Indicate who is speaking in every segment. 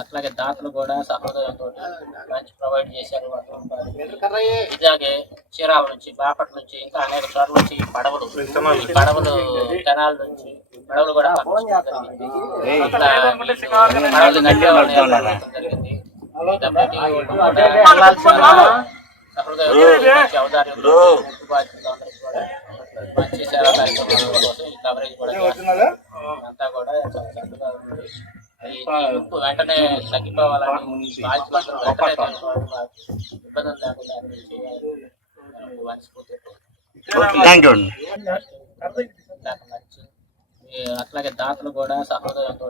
Speaker 1: అట్లాగే దాతలు కూడా సహృదయంతో మంచి ప్రొవైడ్ చేశారు ఇలాగే చీరాల నుంచి బాపట్ల నుంచి ఇంకా అనేక చోట్ల నుంచి పడవలు పడవలు కెనాల్ నుంచి పడవలు కూడా జరిగింది. పడవలు మంచి మంచి సేవా కార్యక్రమాల కోసం ఈ కవరేజ్ కూడా. అంతా కూడా చాలా చక్కగా ఉంది. ఈ ఈ ముప్పు వెంటనే తగ్గిపోవాలని. ఇబ్బందులు లేకుండా
Speaker 2: థ్యాంక్ యూ అండి
Speaker 1: అట్లాగే దాతలు కూడా సహృదయంతో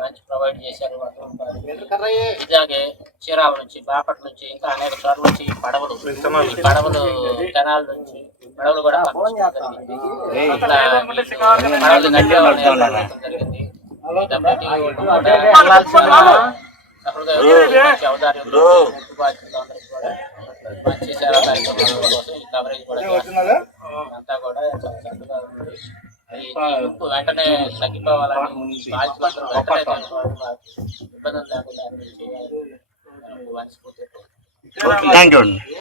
Speaker 1: మంచి ప్రొవైడ్ చేశారు ఇలాగే చీరాల నుంచి బాపట్ల నుంచి ఇంకా అనేక చోట్ల నుంచి పడవలు పడవలు కెనాల్ నుంచి పడవలు కూడా జరిగింది. పడవలు మంచి సేవా కార్యక్రమాల కోసం ఈ కవరేజ్ కూడా. అంతా కూడా చాలా చక్కగా ఉంది. వెంటనే తగ్గిపోవాలని. ఇబ్బందులు లేకుండా
Speaker 2: థ్యాంక్ యూ